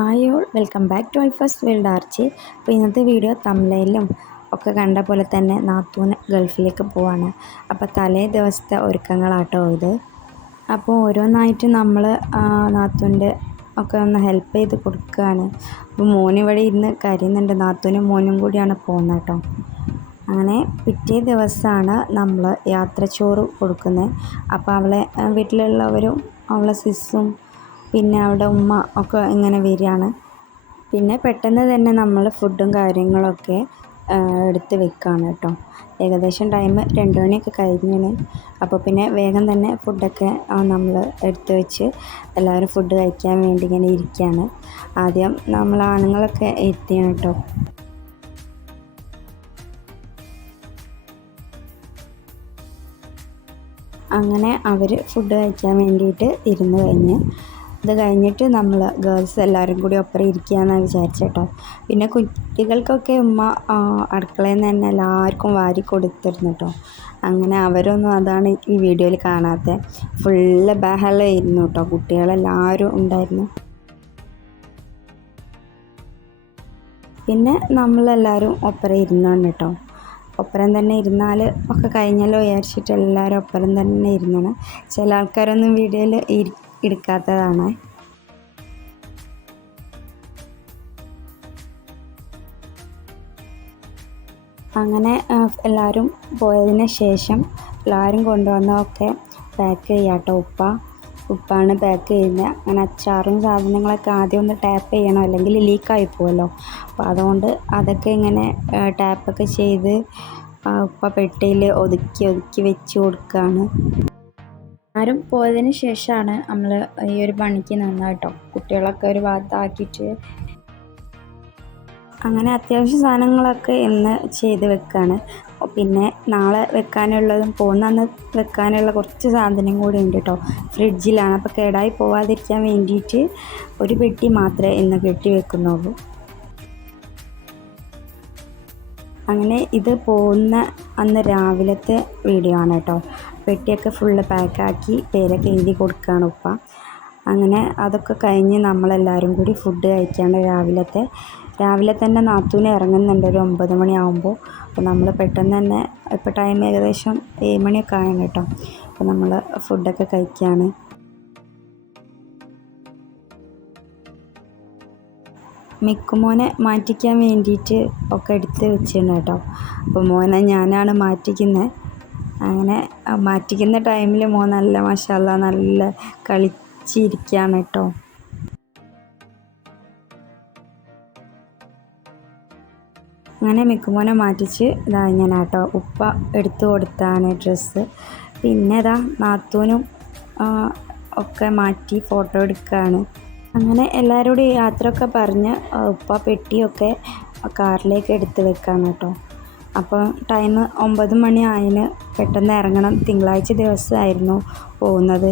Hi all welcome back to my first world arch. അപ്പോൾ ഇന്നത്തെ video തമിഴിലും ഒക്കെ കണ്ട പോലെ തന്നെ നാത്തൂന് ഗൾഫിലേക്ക് പോവാണ്. അപ്പോൾ തലേ ദിവസത്തെ ഒരുക്കങ്ങളാട്ടോ ഇത്. അപ്പോൾ ഓരോന്നായിട്ട് നമ്മൾ നാത്തൂന്റെ ഒക്കെ ഒന്ന് ഹെൽപ്പ് ചെയ്ത് കൊടുക്കുകയാണ്. അപ്പോൾ മോനിവിടെ ഇരുന്ന് കരയുന്നുണ്ട്. നാത്തൂനും മോനും കൂടിയാണ് പോകുന്നത് കേട്ടോ. അങ്ങനെ പിറ്റേ ദിവസമാണ് നമ്മൾ യാത്രച്ചോറ് കൊടുക്കുന്നത്. അപ്പോൾ അവളെ വീട്ടിലുള്ളവരും അവളെ സിസ്സും പിന്നെ അവിടെ ഉമ്മ ഒക്കെ ഇങ്ങനെ വരികയാണ്. പിന്നെ പെട്ടെന്ന് തന്നെ നമ്മൾ ഫുഡും കാര്യങ്ങളൊക്കെ എടുത്ത് വെക്കുകയാണ് കേട്ടോ. ഏകദേശം ടൈം രണ്ട് മണിയൊക്കെ കഴിഞ്ഞാണ് അപ്പോൾ പിന്നെ വേഗം തന്നെ ഫുഡൊക്കെ നമ്മൾ എടുത്ത് വെച്ച് എല്ലാവരും ഫുഡ് കഴിക്കാൻ വേണ്ടി ഇങ്ങനെ ഇരിക്കുകയാണ്. ആദ്യം നമ്മൾ ആണുങ്ങളൊക്കെ എത്തിയാണ് കേട്ടോ. അങ്ങനെ അവർ ഫുഡ് കഴിക്കാൻ വേണ്ടിയിട്ട് ഇരുന്ന് കഴിഞ്ഞ് ഇത് കഴിഞ്ഞിട്ട് നമ്മൾ ഗേൾസ് എല്ലാവരും കൂടി ഒപ്പം ഇരിക്കുകയെന്നാണ് വിചാരിച്ചേട്ടോ പിന്നെ കുട്ടികൾക്കൊക്കെ ഉമ്മ അടുക്കളയിൽ നിന്ന് തന്നെ എല്ലാവർക്കും വാരി കൊടുത്തിരുന്നു കേട്ടോ അങ്ങനെ അവരൊന്നും അതാണ് ഈ വീഡിയോയിൽ കാണാത്ത. ഫുള്ള് ബഹളമായിരുന്നു കേട്ടോ കുട്ടികളെല്ലാവരും ഉണ്ടായിരുന്നു. പിന്നെ നമ്മളെല്ലാവരും ഒപ്പരം ഇരുന്നാണ് കേട്ടോ ഒപ്പരം തന്നെ ഇരുന്നാൽ ഒക്കെ കഴിഞ്ഞല്ലോ വിചാരിച്ചിട്ട് എല്ലാവരും ഒപ്പരം തന്നെ ഇരുന്നാണ്. ചില ആൾക്കാരൊന്നും വീഡിയോയിൽ എടുക്കാത്തതാണ്. അങ്ങനെ എല്ലാവരും പോയതിന് ശേഷം എല്ലാവരും കൊണ്ടുവന്നതൊക്കെ പാക്ക് ചെയ്യാട്ടോ. ഉപ്പ ഉപ്പാണ് പാക്ക് ചെയ്യുന്നത് അങ്ങനെ അച്ചാറും സാധനങ്ങളൊക്കെ ആദ്യം ഒന്ന് ടാപ്പ് ചെയ്യണം. അല്ലെങ്കിൽ ലീക്കായി പോകുമല്ലോ അപ്പോൾ അതുകൊണ്ട് അതൊക്കെ ഇങ്ങനെ ടാപ്പൊക്കെ ചെയ്ത് ഉപ്പ പെട്ടിയിൽ ഒതുക്കി ഒതുക്കി വെച്ച് കൊടുക്കുകയാണ് ആരും പോയതിന് ശേഷമാണ് നമ്മൾ ഈ ഒരു പണിക്ക് നിന്നത് കേട്ടോ. കുട്ടികളൊക്കെ ഒരു ഭാഗത്താക്കിയിട്ട്. അങ്ങനെ അത്യാവശ്യ സാധനങ്ങളൊക്കെ ഇന്ന് ചെയ്ത് വെക്കുകയാണ് പിന്നെ നാളെ വെക്കാനുള്ളതും പോകുന്ന അന്ന് വെക്കാനുള്ള കുറച്ച് സാധനം കൂടി ഉണ്ട് കേട്ടോ. ഫ്രിഡ്ജിലാണ്. അപ്പോൾ കേടായി പോവാതിരിക്കാൻ വേണ്ടിയിട്ട് ഒരു പെട്ടി മാത്രമേ ഇന്ന് കെട്ടി വെക്കുന്നുള്ളൂ. അങ്ങനെ ഇത് പോകുന്ന അന്ന് രാവിലത്തെ വീഡിയോ ആണ് കേട്ടോ. പെട്ടിയൊക്കെ ഫുള്ള് പാക്കാക്കി പേരൊക്കെ എഴുതി കൊടുക്കുകയാണ് ഉപ്പ. അങ്ങനെ അതൊക്കെ കഴിഞ്ഞ് നമ്മളെല്ലാവരും കൂടി ഫുഡ് കഴിക്കാണ്ട് രാവിലത്തെ രാവിലെ തന്നെ നാത്തൂന് ഇറങ്ങുന്നുണ്ട് ഒരു ഒമ്പത് മണിയാകുമ്പോൾ അപ്പോൾ നമ്മൾ പെട്ടെന്ന് തന്നെ ഇപ്പോൾ ടൈം ഏകദേശം ഏഴ് മണിയൊക്കെ ആയാണ് കേട്ടോ. അപ്പോൾ നമ്മൾ ഫുഡൊക്കെ കഴിക്കുകയാണ് മിക്കുമോനെ മാറ്റിക്കാൻ വേണ്ടിയിട്ട് ഒക്കെ എടുത്ത് വെച്ചിട്ടുണ്ട് കേട്ടോ. അപ്പോൾ മോനെ ഞാനാണ് മാറ്റിക്കുന്നത് അങ്ങനെ മാറ്റിക്കുന്ന ടൈമിൽ മോൻ നല്ല മഷാല നല്ല കളിച്ചിരിക്കുകയാണ് കേട്ടോ അങ്ങനെ മിക്കുമോനെ മാറ്റിച്ച് ഇതാ ഞാൻ കേട്ടോ ഉപ്പ എടുത്തു കൊടുത്താണ് ഡ്രസ്സ്. പിന്നെ ഇതാ നാത്തൂനും ഒക്കെ മാറ്റി ഫോട്ടോ എടുക്കുകയാണ് അങ്ങനെ എല്ലാവരോടും യാത്രയൊക്കെ പറഞ്ഞ് ഉപ്പ പെട്ടിയൊക്കെ കാറിലേക്ക് എടുത്ത് വെക്കാണ് കേട്ടോ അപ്പോൾ ടൈം ഒമ്പത് മണി ആയതിന് പെട്ടെന്ന് ഇറങ്ങണം. തിങ്കളാഴ്ച ദിവസമായിരുന്നു പോകുന്നത്.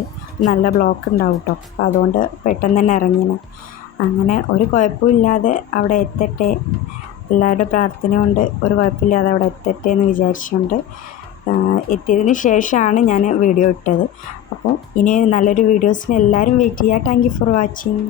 നല്ല ബ്ലോക്ക് ഉണ്ടാവും കേട്ടോ അപ്പോൾ അതുകൊണ്ട് പെട്ടെന്ന് തന്നെ ഇറങ്ങിന്. അങ്ങനെ ഒരു കുഴപ്പമില്ലാതെ അവിടെ എത്തട്ടെ. എല്ലാവരുടെ പ്രാർത്ഥന കൊണ്ട് ഒരു കുഴപ്പമില്ലാതെ അവിടെ എത്തട്ടെ എന്ന് വിചാരിച്ചുകൊണ്ട് എത്തിയതിന് ശേഷമാണ് ഞാൻ വീഡിയോ ഇട്ടത്. അപ്പോൾ ഇനി നല്ലൊരു വീഡിയോസിന് എല്ലാവരും വെയിറ്റ് ചെയ്യുക. Thank for watching